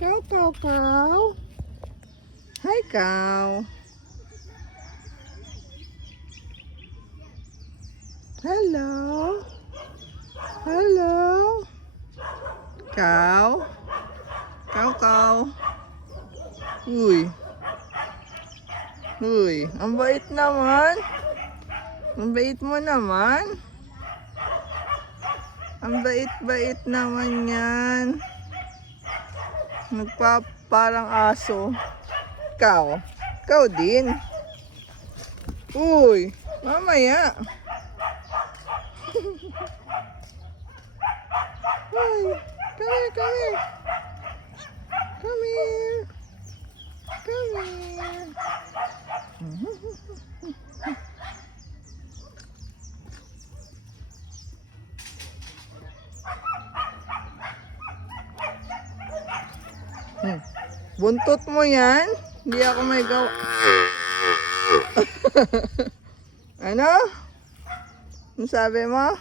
Cow, cow, cow. Hi, cow. Hello. Hello. Cow. Cow, cow. Uy. Uy, ang bait naman. Ang bait mo naman. Ang bait-bait naman yan. Parang aso. Ikaw. Ikaw din. Uy, mamaya. Uy, come here, come here. Come here. Come here. Buntot mo yan? Hindi ako may gawa. Ano? Ano sabi mo?